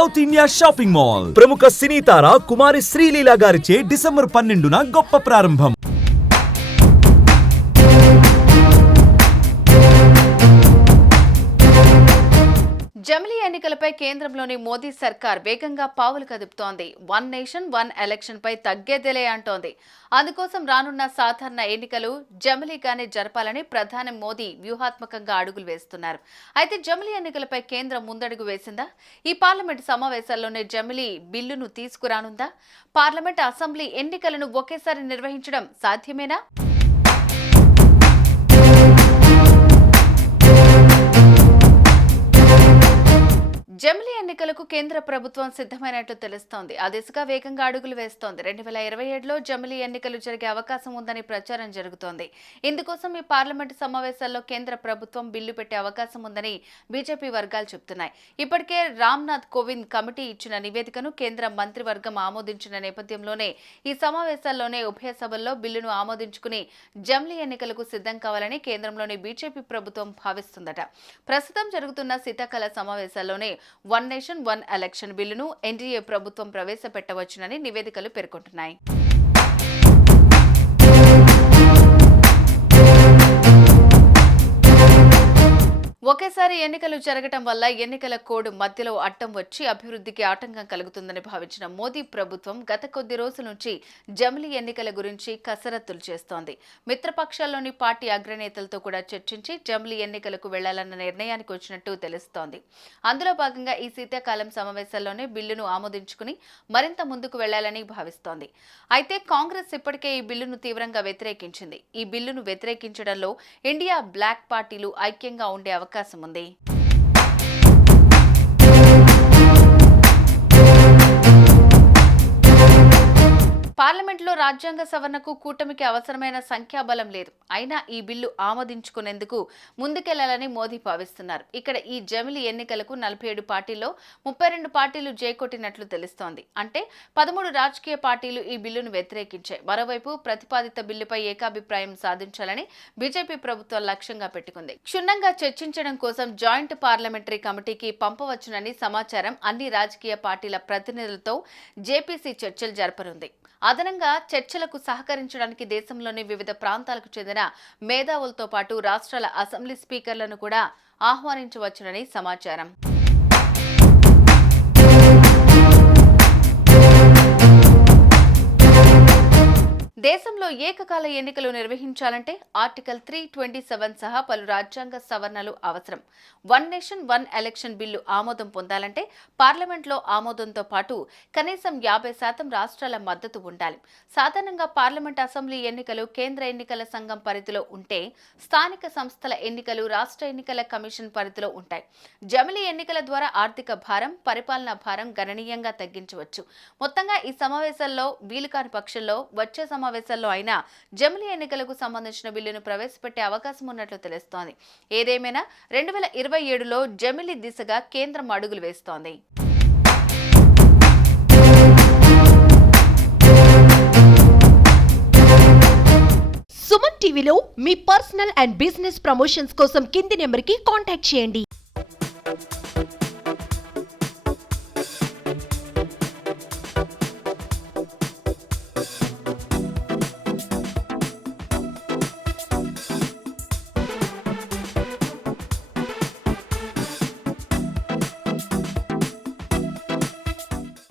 South India shopping mall ప్రముఖ సినీ తార కుమారి శ్రీలీల గారిచే December 12న గొప్ప ప్రారంభం. జమిలీ ఎన్నికలపై కేంద్రంలోని మోదీ సర్కార్ వేగంగా పావులు కదుపుతోంది. వన్ నేషన్ వన్ ఎలక్షన్ పై తగ్గేదేలే అంటోంది. అందుకోసం రానున్న సాధారణ ఎన్నికలు జమిలీగానే జరపాలని ప్రధాని మోదీ వ్యూహాత్మకంగా అడుగులు వేస్తున్నారు. అయితే జమిలీ ఎన్నికలపై కేంద్రం ముందడుగు వేసిందా? ఈ పార్లమెంటు సమావేశాల్లోనే జమిలీ బిల్లును తీసుకురానుందా? పార్లమెంట్, అసెంబ్లీ ఎన్నికలను ఒకేసారి నిర్వహించడం సాధ్యమేనా? జమిలీ ఎన్నికలకు కేంద్ర ప్రభుత్వం సిద్ధమైనట్లు తెలుస్తోంది. ఆ దిశగా వేగంగా అడుగులు వేస్తోంది. 2027లో జమిలీ ఎన్నికలు జరిగే అవకాశం ఉందని ప్రచారం జరుగుతోంది. ఇందుకోసం ఈ పార్లమెంటు సమావేశాల్లో కేంద్ర ప్రభుత్వం బిల్లు పెట్టే అవకాశం ఉందని బీజేపీ వర్గాలు చెబుతున్నాయి. ఇప్పటికే రామ్నాథ్ కోవింద్ కమిటీ ఇచ్చిన నివేదికను కేంద్ర మంత్రివర్గం ఆమోదించిన నేపథ్యంలోనే ఈ సమావేశాల్లోనే ఉభయ సభల్లో బిల్లును ఆమోదించుకుని జమిలీ ఎన్నికలకు సిద్ధం కావాలని కేంద్రంలోని బీజేపీ ప్రభుత్వం భావిస్తుందట. ప్రస్తుతం జరుగుతున్న శీతాకాల సమావేశాల్లోనే వన్ నేషన్ వన్ ఎలక్షన్ బిల్లును ఎన్డీఏ ప్రభుత్వం ప్రవేశపెట్టవచ్చునని నివేదికలు పేర్కొంటున్నాయి. ఒకేసారి ఎన్నికలు జరగటం వల్ల ఎన్నికల కోడ్ మధ్యలో అడ్డం వచ్చి అభివృద్ధికి ఆటంకం కలుగుతుందని భావించిన మోదీ ప్రభుత్వం గత కొద్ది రోజుల నుంచి జమిలీ ఎన్నికల గురించి కసరత్తులు చేస్తోంది. మిత్రపక్షాల్లోని పార్టీ అగ్రనేతలతో కూడా చర్చించి జమిలీ ఎన్నికలకు వెళ్లాలన్న నిర్ణయానికి వచ్చినట్టు తెలుస్తోంది. అందులో భాగంగా ఈ శీతాకాలం సమావేశాల్లోనే బిల్లును ఆమోదించుకుని మరింత ముందుకు వెళ్లాలని భావిస్తోంది. అయితే కాంగ్రెస్ ఇప్పటికే ఈ బిల్లును తీవ్రంగా వ్యతిరేకించింది. ఈ బిల్లును వ్యతిరేకించడంలో ఇండియా బ్లాక్ పార్టీలు ఐక్యంగా ఉండే అవకాశం ఉంది. పార్లమెంట్లో రాజ్యాంగ సవరణకు కూటమికి అవసరమైన సంఖ్యాబలం లేదు. అయినా ఈ బిల్లు ఆమోదించుకునేందుకు ముందుకెళ్లాలని మోదీ భావిస్తున్నారు. ఇక్కడ ఈ జమిలీ ఎన్నికలకు 47 పార్టీల్లో 32 పార్టీలు జైకొట్టినట్లు తెలుస్తోంది. అంటే 13 రాజకీయ పార్టీలు ఈ బిల్లును వ్యతిరేకించాయి. మరోవైపు ప్రతిపాదిత బిల్లుపై ఏకాభిప్రాయం సాధించాలని బీజేపీ ప్రభుత్వం లక్ష్యంగా పెట్టుకుంది. క్షుణ్ణంగా చర్చించడం కోసం జాయింట్ పార్లమెంటరీ కమిటీకి పంపవచ్చునని సమాచారం. అన్ని రాజకీయ పార్టీల ప్రతినిధులతో జేపీసీ చర్చలు జరపనుంది. అదనంగా చర్చలకు సహకరించడానికి దేశంలోని వివిధ ప్రాంతాలకు చెందిన మేధావులతో పాటు రాష్ట్రాల అసెంబ్లీ స్పీకర్లను కూడా ఆహ్వానించవచ్చునని సమాచారం. దేశంలో ఏకకాల ఎన్నికలు నిర్వహించాలంటే ఆర్టికల్ 327 సహా పలు రాజ్యాంగ సవరణలు అవసరం. One nation one election bill ఆమోదం పొందాలంటే పార్లమెంట్లో ఆమోదంతో పాటు కనీసం 50% రాష్ట్రాల మద్దతు ఉండాలి. సాధారణంగా పార్లమెంట్, అసెంబ్లీ ఎన్నికలు కేంద్ర ఎన్నికల సంఘం పరిధిలో ఉంటే స్థానిక సంస్థల ఎన్నికలు రాష్ట్ర ఎన్నికల కమిషన్ పరిధిలో ఉంటాయి. జమిలీ ఎన్నికల ద్వారా ఆర్థిక భారం, పరిపాలనా భారం గణనీయంగా తగ్గించవచ్చు. మొత్తంగా ఈ సమావేశాల్లో వీలుకాని పక్షంలో వచ్చే సమావేశాల్లో అయినా జమిలీ ఎన్నికలకు సంబంధించిన బిల్లును ప్రవేశపెట్టే అవకాశం ఉన్నట్లు తెలుస్తోంది. ఏదేమైనా 2027లో జమిలీ దిశగా కేంద్రం అడుగులు వేస్తోంది. సుమన్ టీవీలో మీ పర్సనల్ అండ్ బిజినెస్ ప్రమోషన్స్ కోసం కింది నెంబర్కి కాంటాక్ట్ చేయండి.